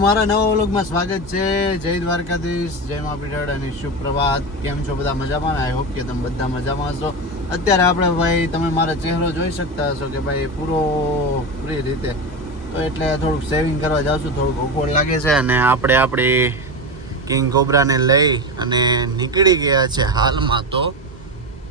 મારા નવા વ્લોગમાં સ્વાગત છે. જય દ્વારકાધીશ, જય મા પીઠળ અને સુપ્રભાત. કેમ છો બધા મજામાં? આઈ હોપ કે તમે બધા મજામાં હશો. અત્યારે આપણે ભાઈ, તમે મારા ચહેરો જોઈ શકતા હશો કે ભાઈ, પૂરો ફ્રી રીતે. તો એટલે થોડુંક સેવિંગ કરવા જાઉં છું, થોડુંક અગવડ લાગે છે અને આપણે આપણી કિંગ કોબ્રાને લઈ અને નીકળી ગયા છે હાલમાં તો.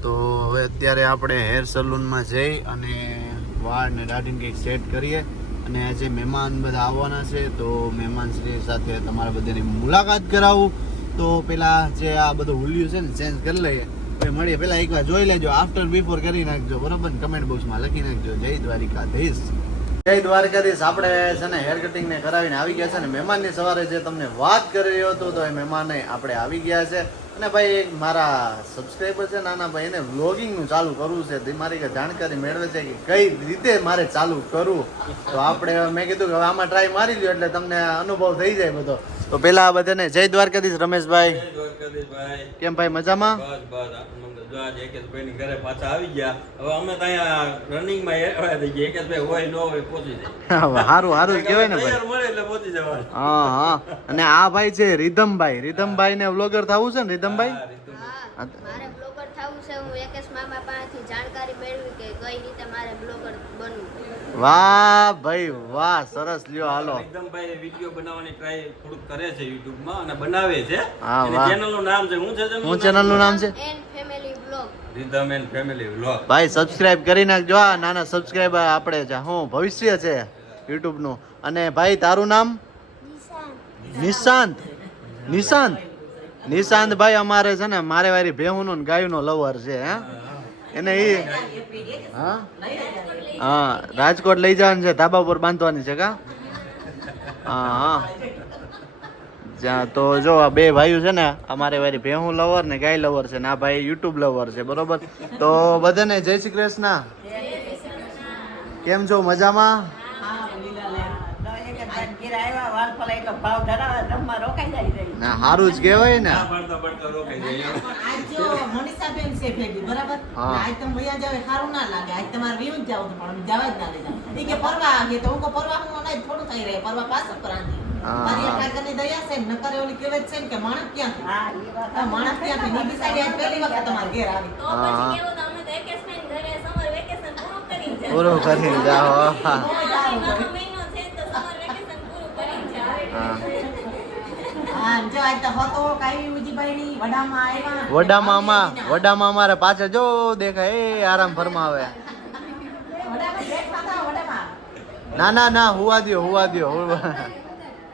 તો હવે અત્યારે આપણે હેર સલૂનમાં જઈ અને વાળ ને દાઢીને કંઈક સેટ કરીએ. અને આજે મહેમાન બધા આવવાના છે, તો મહેમાન શ્રી સાથે તમારા બધાની મુલાકાત કરાવું. તો પેલા જે આ બધું હુલ્યું છે ને ચેન્જ કરી લઈએ. તો મળીએ. પેલા એકવાર જોઈ લેજો. આફ્ટર બિફોર કરી નાખજો. બરોબર ને? કમેન્ટ બોક્સમાં લખી નાખજો. જય દ્વારિકાધીશ. જય દ્વારકાધીશ. આપણે છે ને હેર કટિંગ ને કરાવીને આવી ગયા છે ને, મહેમાનની સવારે જે તમને વાત કરી રહ્યો હતો, તો એ મહેમાને આપણે આવી ગયા છે. અને ભાઈ એક મારા સબસ્ક્રાઈબર છે નાના ભાઈ, એને વ્લોગિંગનું ચાલુ કરવું છે. મારી કે જાણકારી મેળવે છે કે કઈ રીતે મારે ચાલુ કરવું. તો આપણે મેં કીધું કે આમાં ટ્રાય મારી લ્યો એટલે તમને અનુભવ થઈ જાય બધો. તો પેલા આ બધાને જય દ્વારકાધીશ રમેશભાઈ. કેમ ભાઈ મજામાં? બસ બસ. આપણે જો આજે એકેશભાઈની ઘરે પાછા આવી ગયા. હવે અમે તો અહીંયા રનિંગમાં એવા થઈ ગયા. એકેશભાઈ હોય ન હોય પહોંચી જાય. સારું સારું કહેવાય ને ભાઈ. હા હા. અને આ ભાઈ છે રીધમભાઈ. રીધમભાઈ ને વ્લોગર થવું છે ને રીધમભાઈ? હા, રીતુભાઈ. હા. મારે બ્લોગર થવું છે હું એકેશ મામા પાસેથી જાણકારી મેળવી કે કઈ રીતે મારે બ્લોગર બનવું. વાહ ભાઈ વાહ સરસ. લ્યો હાલો. એકદમભાઈ વિડિયો બનાવવાની ટ્રાય થોડુંક કરે છે યુટ્યુબમાં અને બનાવે છે. હા, વાહ. ચેનલનું નામ છે હું છે હું ચેનલનું નામ છે? N family blog rhythm N family vlog ભાઈ સબસ્ક્રાઇબ કરી નાખજો આ નાના સબસ્ક્રાઇબર આપણે છે. હું ભવિષ્ય છે YouTube નું અને ભાઈ તારું નામ? નિશાંત. નિશાંત. નિશાંત. ભાઈ અમારે છે ને, મારે વારી ભેહુંનો ને ગાયનો લવર છે, હે? એને ઈ હા? હા, રાજકોટ લઈ જવાનું છે ધાબા પર બાંધવાની છે કા? હા હા. જ્યાં તો જો આ બે ભાઈઓ છે ને અમારે વારી ભેહું લવર ને ગાય લવર છે ને, આ ભાઈ યુટ્યુબ લવર છે, બરોબર? તો બધાને જય શ્રી કૃષ્ણ. કેમ છો, મજામાં? ના સારું જ કહેવાય ને ના પાડતા રોકાઈ જાય મનીષાબેન છે ભેગી, બરાબર? હા. આજ તમે વયા જાવ સારું ના લાગે. આજ તમારે વયું જ જાવ પણ જવા જ ના દેતા. ઈ કે પરવા આવીએ તો હું પરવા હું નહીં, થોડું થઈ રહે. પરવા પાછળ કરાંદી. હા. મારી આ દયા છે ને, નકર ઓલી કહેવત છે ને કે માણસ ક્યાં માણસ ક્યાંથી? ની બિચારી આજ પહેલી વખત તમારા ઘેર આવી. તો પછી કેવું તો અમે તો એકેશમેન ઘરે સમર વેકેશન પૂરું કરી જાય. પૂરું કરીને જાઓ હા. મહિનો છે તો સમર વેકેશન પૂરું કરીને જાય. આવ્યા. વડામાં વડા મામા રે પાછળ જો દેખાય એ આરામ ફરમાવે. ના ના ના હુવા દો હુવા દો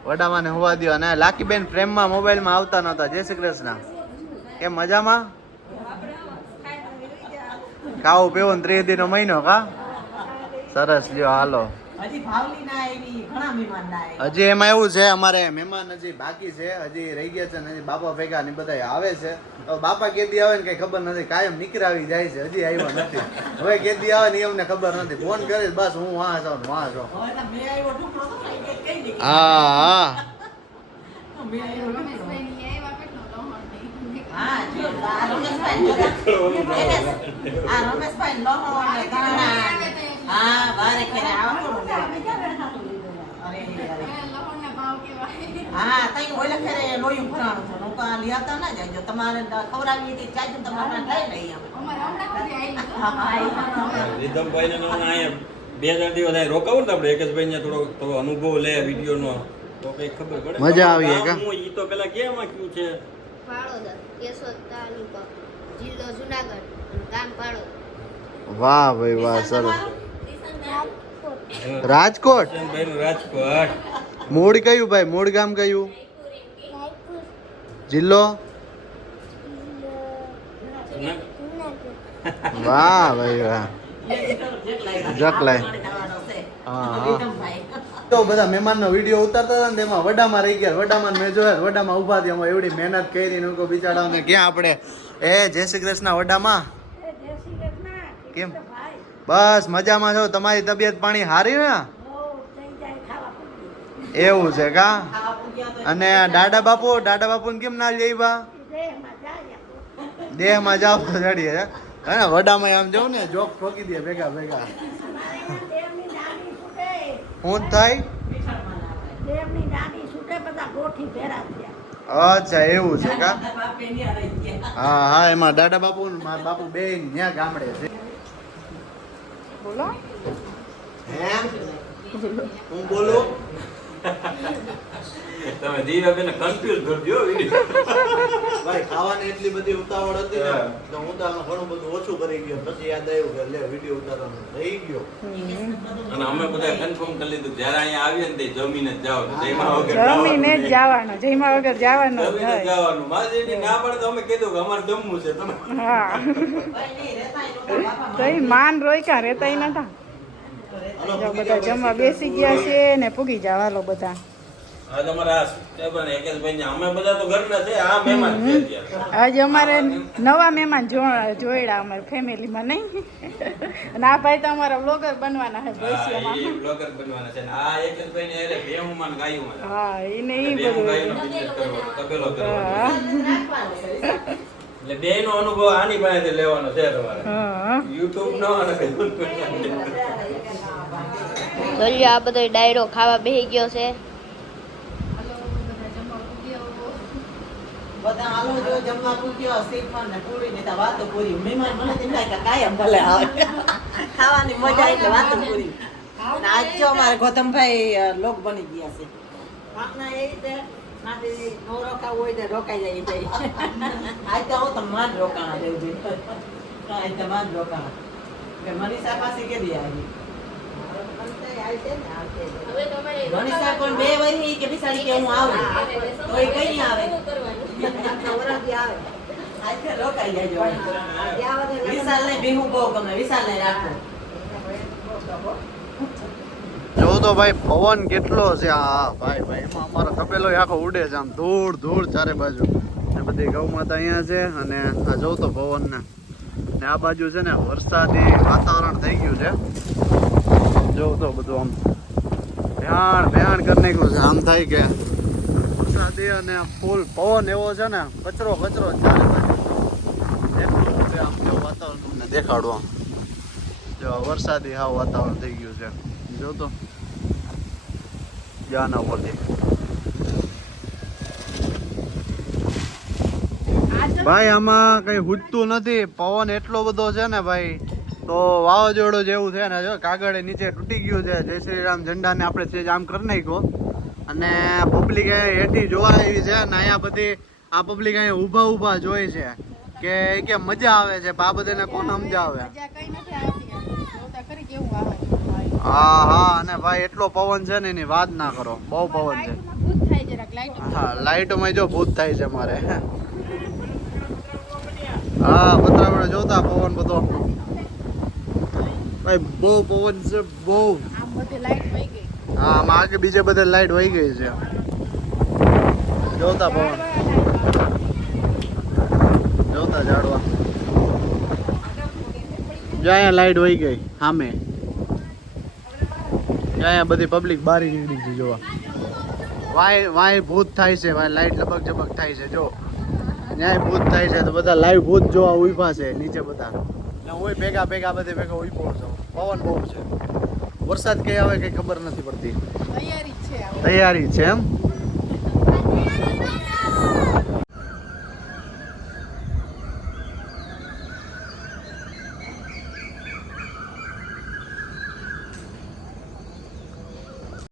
વડામાં ને હુવા દો અને લાકીબેન પ્રેમમાં મોબાઈલમાં આવતા નહોતા. જય શ્રી કૃષ્ણ. કેમ મજામાં? ખાવું પીવું ત્રીસ દિનો મહિનો કા? સરસ લ્યો હાલો. હજી ભાવલી ના આવી, ઘણા મહેમાન ના આવ્યા. હજી એમાં એવું છે અમારે મહેમાન હજી બાકી છે હજી રહી ગયા છે ને હજી બાપા ભેગા ને બધા આવે છે. હવે બાપા કેદી આવે ને કઈ ખબર નથી કાયમ નીકળાવી જાય છે હજી આવ્યા નથી. હવે કેદી આવે ને એ અમને ખબર નથી. ફોન કરીશ બસ હું વાં છું ને વાં દીધી. હા હા. રમેશભાઈ ને. હા, વારે આવો ને. હા, તઈ ઓલા ફેરે લોયું ભરાણું હતું. હું આ લ્યાતા ના જાજો. તમારે ખવડાવી હતી, તમારે લઈ લઈએ અમે. પણ ને હું અહીંયા બે ચાર દિવસ રોકાવું ને આપણે એકેશભાઈને થોડો થોડો અનુભવ લે વિડીયોનો. તો કંઈક ખબર પડે. મજા આવી હું ઈ તો પેલા કેમાં કયું છે? પાળોદર કેશોદ તાલુકો જિલ્લો જુનાગઢ ગામ પાળોદર. વાહ ભાઈ વાહ સરસ. રાજકોટ. રાજકોટ? મૂળ કયું ભાઈ? મૂળ ગામ કયું? જિલ્લો? વાહ ભાઈ વાહ. હા. તો બધા મહેમાનનો વીડિયો ઉતારતા હતા ને તેમાં વડામાં રહી ગયા. વડામાં મેં જોયા વડામાં ઊભા થયા. અમે એવડી મહેનત કરી ને બિચારાઓને. ક્યાં આપણે? એ જય શ્રી કૃષ્ણ વડામાં. કેમ? બસ મજામાં છો? તમારી તબિયત પાણી સારી ને એવું છે કા? અને દાદા બાપુ દાદા બાપુ કેમ ના લઈ બા દેહમાં જાવ તો ચડીએ, હે? ને, વડામાં આમ જાવ ને, જોક ઠોકી દે ભેગા ભેગા. હું થાય? અચ્છા, એવું છે કા. હા હા, એમાં દાદા બાપુ મારા બાપુ બે ત્યાં ગામડે છે. બોલો. હે? હું બોલું? તમે ધીરે બેને કન્ફ્યુઝ કરજો ભાઈ ખાવાની એટલી બધી ઉતાવળ હતી ને તો હું તો ઘણું બધું ઓછું કરી ગયો. પછી યાદ આવ્યું કે લે વીડિયો ઉતારવાનો. થઈ ગયો. અને અમે બધા કન્ફર્મ કરી લીધું જ્યારે અહીંયા આવીએ ને તે જમીને જ જવાનું જયમાં વગર જમીને જ જવાનું જયમાં વગર જવાનું જમીને જ જવાનું. માજીની ના પડે તો અમે કીધું કે અમારે જમવું છે. તમે હા. તો માન રોયકા રહેતા નતા. બધા જમવા બેસી ગયા છે ને પૂગી જાવ હાલો બધા. આજે અમારે નવા મહેમાન જો- જોયડા અમારા ફેમિલીમાં નહીં. અને આ ભાઈ તો અમારા બ્લોગર બનવાના છે હા, બ્લોગર બનવાના છે. આ ને એને ઈ બધું. એટલે બેયનો અનુભવ આની પાસેથી લેવાનો છે તમારે. યુટ્યુબ નો અને Facebook આ બધો ડાયરો ખાવા બેહી ગયો છે. બધા જો જમવા પૂછ્યો શ્રીફળ ને પૂરી ને વાતો પૂરી. મહેમાન મને તેમ લાગે કે કાયમ ભલે આવે. ખાવાની મજા એટલે વાતો પૂરી. આજ જો અમારે ગૌતમભાઈ લોક બની ગયા છે. પાકના એ રીતે માટે નો રોકાવું હોય તો રોકાઈ જાય જાય આજ તો હું તમાર રોકાણા જેવું છે. આજ તમાર રોકાણા. કે મનીષા પાસે કેદી આવી? મનીષા પણ બે વહી કે બિસાડી કે હું આવું? તો એ કઈ આવે? જો તો ભાઈ પવન કેટલો છે. હા ભાઈ ભાઈ એમાં અમારો તપેલો આખો ઉડે છે. આમ ધૂળ ધૂળ ચારે બાજુ. ને બધી ગૌ માતા અહીંયા છે અને આ જોઉં તો પવન ને. ને આ બાજુ છે ને વરસાદી વાતાવરણ થઈ ગયું છે. જોઉં તો બધું આમ ભેણ ભેણ કરી નાખ્યું છે. આમ થાય કે વરસાદી અને ફૂલ પવન એવો છે ને કચરો કચરો ચારે બાજુ છે આમ જો વાતાવરણ. તમને દેખાડું આમ. જો વરસાદી હાવ વાતાવરણ થઈ ગયું છે. જો તો જાના પરથી ભાઈ આમાં કઈ હુજતું નથી. પવન એટલો બધો છે ને ભાઈ તો વાવાઝોડું જેવું છે ને જો કાગળ નીચે તૂટી ગયું છે. જય શ્રી રામ ઝંડાને આપણે સેજ આમ કરી નાખ્યો. અને પબ્લિક હેઠી જોવા આવી છે અને અહીંયા બધી આ પબ્લિક અહીંયા ઊભા ઊભા જોઈ છે કે કે મજા આવે છે બધાને કોણ સમજાવે? હા હા અને ભાઈ એટલો પવન છે ને એની વાત ના કરો. બહુ પવન છે. હા લાઈટોમાં જો ભૂત થાય છે મારે. હા પતરાગડે જોતા પવન બધો. ભાઈ બહુ પવન છે બહુ. આમ હા, આમાં બીજે બધે લાઈટ વહી ગઈ છે. જોતા પવન. જોતા ઝાડવા જ્યાં લાઈટ વહી ગઈ, સામે. જ્યાં બધી પબ્લિક બારી નીકળી છે જોવા. વાય વાય ભૂત થાય છે, વાય લાઈટ લબક જબક થાય છે, જો. ન્યાય ભૂત થાય છે, તો બધા લાઈવ ભૂત જોવા ઊભા છે, નીચે બધા. હું ભેગા ભેગા બધે ભેગા ઊભો છું. પવન બહુ છે. વરસાદ કઈ આવે કઈ ખબર નથી પડતી. તૈયારી છે એમ?